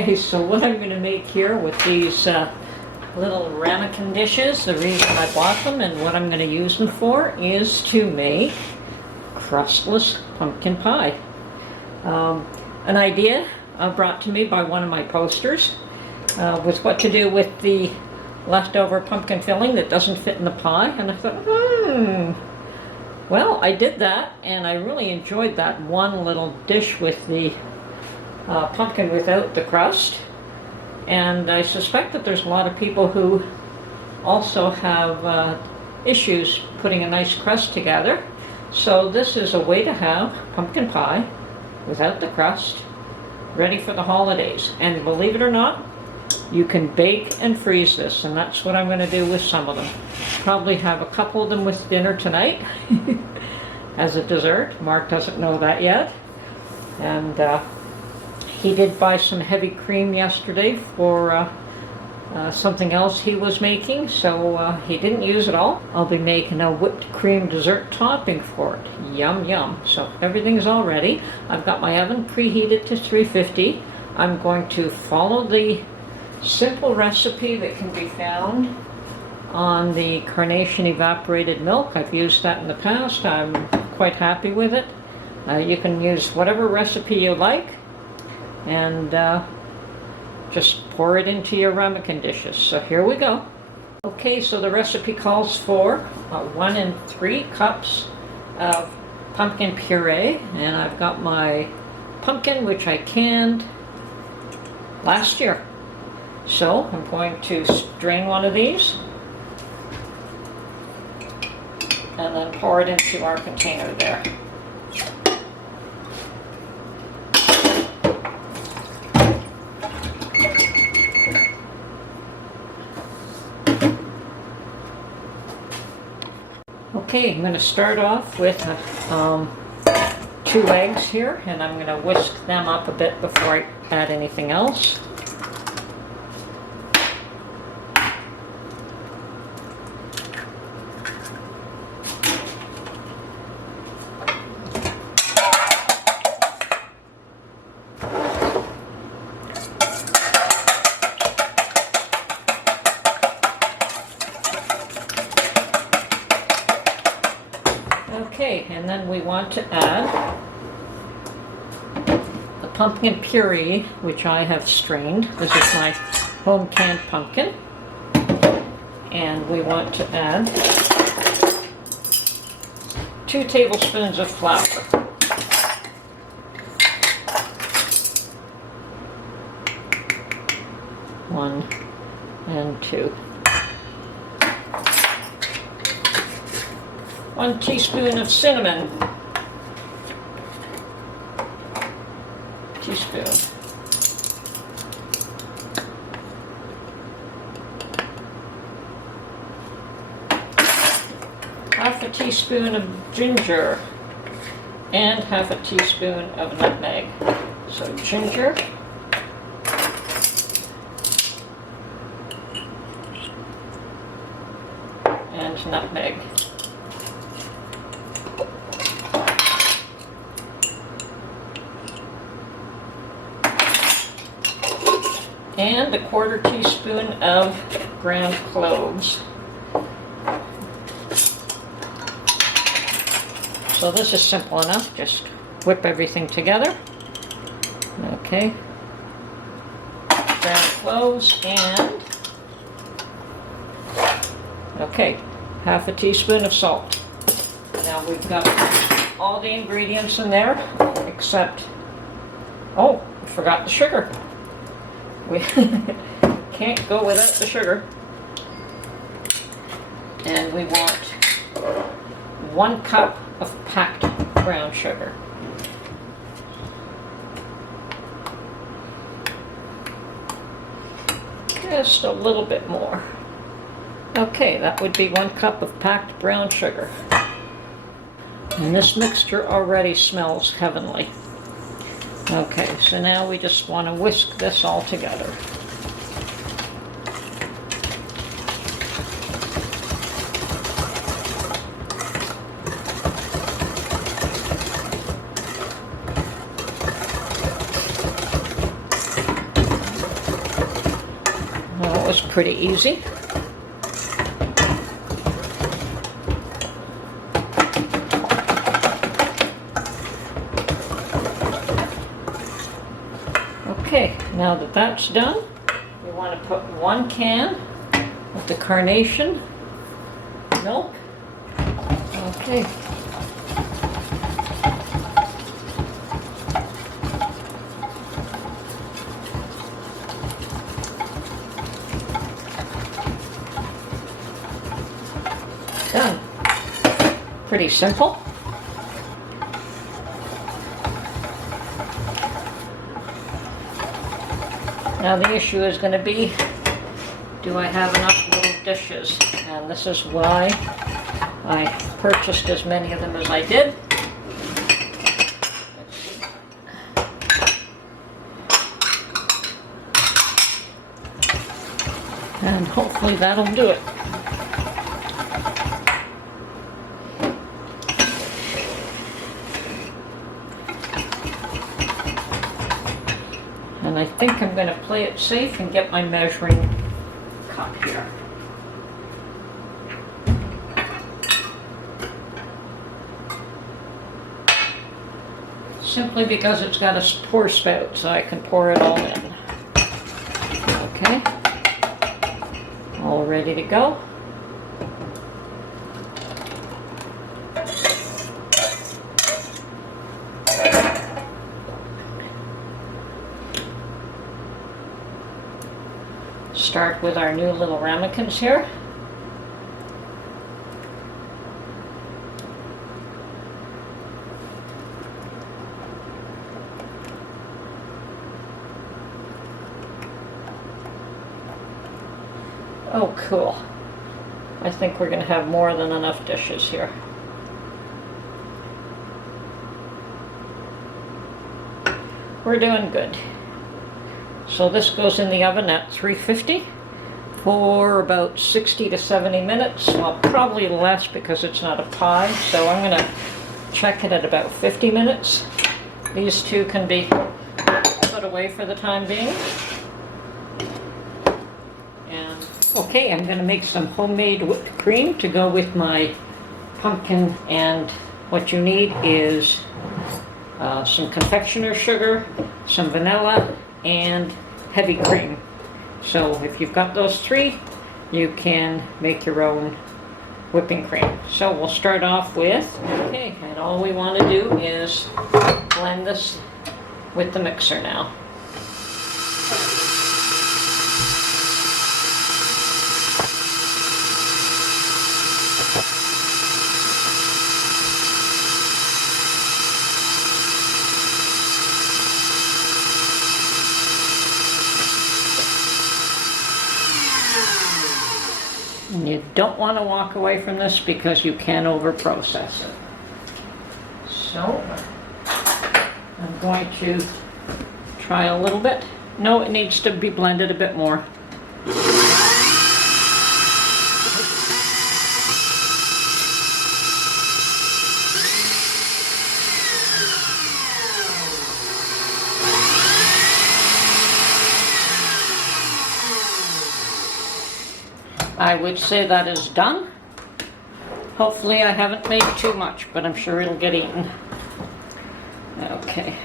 Okay, so what I'm going to make here with these little ramekin dishes, the reason I bought them and what I'm going to use them for is to make crustless pumpkin pie. An idea brought to me by one of my posters was what to do with the leftover pumpkin filling that doesn't fit in the pie, and I thought, well, I did that, and I really enjoyed that one little dish with the pumpkin without the crust. And I suspect that there's a lot of people who also have issues putting a nice crust together. So this is a way to have pumpkin pie without the crust, ready for the holidays. And believe it or not, you can bake and freeze this, and that's what I'm going to do with some of them. Probably have a couple of them with dinner tonight as a dessert. Mark doesn't know that yet. And he did buy some heavy cream yesterday for something else he was making, so he didn't use it all. I'll be making a whipped cream dessert topping for it. Yum yum. So everything's all ready. I've got my oven preheated to 350. I'm going to follow the simple recipe that can be found on the Carnation evaporated milk. I've used that in the past. I'm quite happy with it. You can use whatever recipe you like, and just pour it into your ramekin dishes. So here we go. Okay, so the recipe calls for 1 3 cups of pumpkin puree, and I've got my pumpkin, which I canned last year. So I'm going to strain one of these and then pour it into our container there. Okay, I'm going to start off with 2 eggs here, and I'm going to whisk them up a bit before I add anything else. Okay, and then we want to add the pumpkin puree, which I have strained. This is my home canned pumpkin. And we want to add 2 tablespoons of flour. One and 2. 1 teaspoon of cinnamon. Teaspoon. Half a teaspoon of ginger and half a teaspoon of nutmeg. So ginger, and nutmeg. And a 1/4 teaspoon of ground cloves. So this is simple enough, just whip everything together. Okay. Ground cloves and, okay, half a teaspoon of salt. Now we've got all the ingredients in there except, oh, I forgot the sugar. We can't go without the sugar. And we want 1 cup of packed brown sugar. Just a little bit more. Okay, that would be 1 cup of packed brown sugar. And this mixture already smells heavenly. Okay, so now we just want to whisk this all together. was pretty easy. Okay, now that that's done, you want to put 1 can of the carnation milk. Okay. Done. Pretty simple. Now the issue is going to be, do I have enough little dishes? And this is why I purchased as many of them as I did. Let's see. And hopefully that'll do it. And I think I'm going to play it safe and get my measuring cup here. Simply because it's got a pour spout, so I can pour it all in. Okay. All ready to go. Start with our new little ramekins here. Oh, cool. I think we're going to have more than enough dishes here. We're doing good. So this goes in the oven at 350 for about 60 to 70 minutes. Well, probably less because it's not a pie, so I'm going to check it at about 50 minutes. These two can be put away for the time being. And okay, I'm going to make some homemade whipped cream to go with my pumpkin, and what you need is some confectioner's sugar, some vanilla, and heavy cream. So if you've got those three, you can make your own whipping cream. So we'll start off with, okay, and all we want to do is blend this with the mixer now. And you don't want to walk away from this because you can overprocess it. So I'm going to try a little bit. No, it needs to be blended a bit more. I would say that is done. Hopefully I haven't made too much, but I'm sure it'll get eaten. Okay.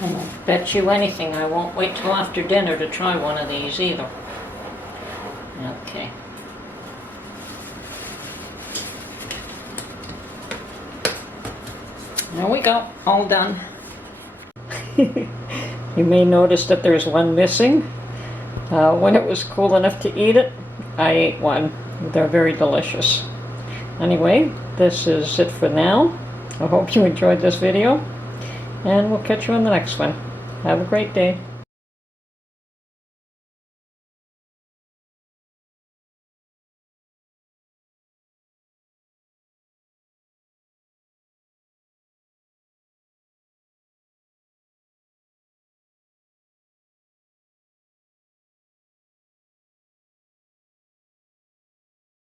And I'll bet you anything I won't wait till after dinner to try one of these either. Okay. There we go, all done. You may notice that there's one missing. When it was cool enough to eat it, I ate one. They're very delicious. Anyway, this is it for now. I hope you enjoyed this video, and we'll catch you on the next one. Have a great day.